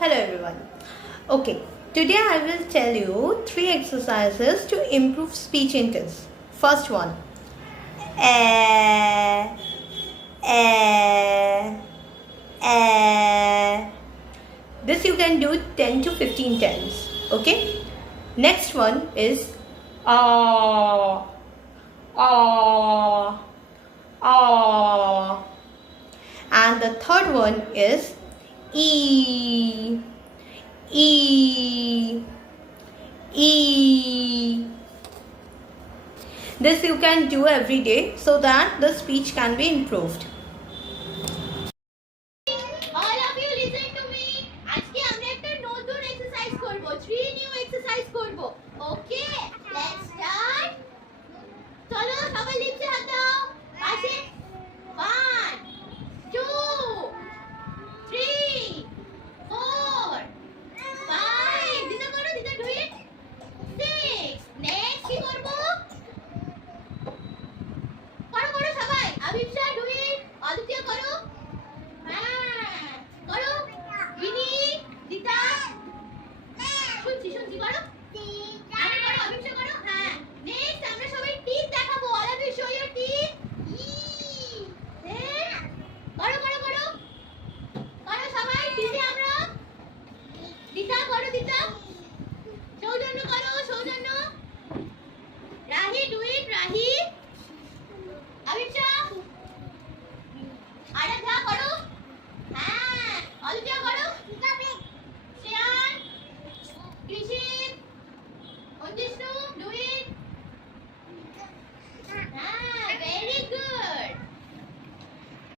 Hello everyone. Okay, today I will tell you 3 exercises to improve speech in tense. First one, eh, eh, eh. This you can do 10 to 15 times. Okay. Next one is ah, ah, ah. And the third one is e, e, e. This you can do every day so that the speech can be improved. All of you listen to me. আজকে আমরা একটা নতুন exercise করব। 3 new exercise করব।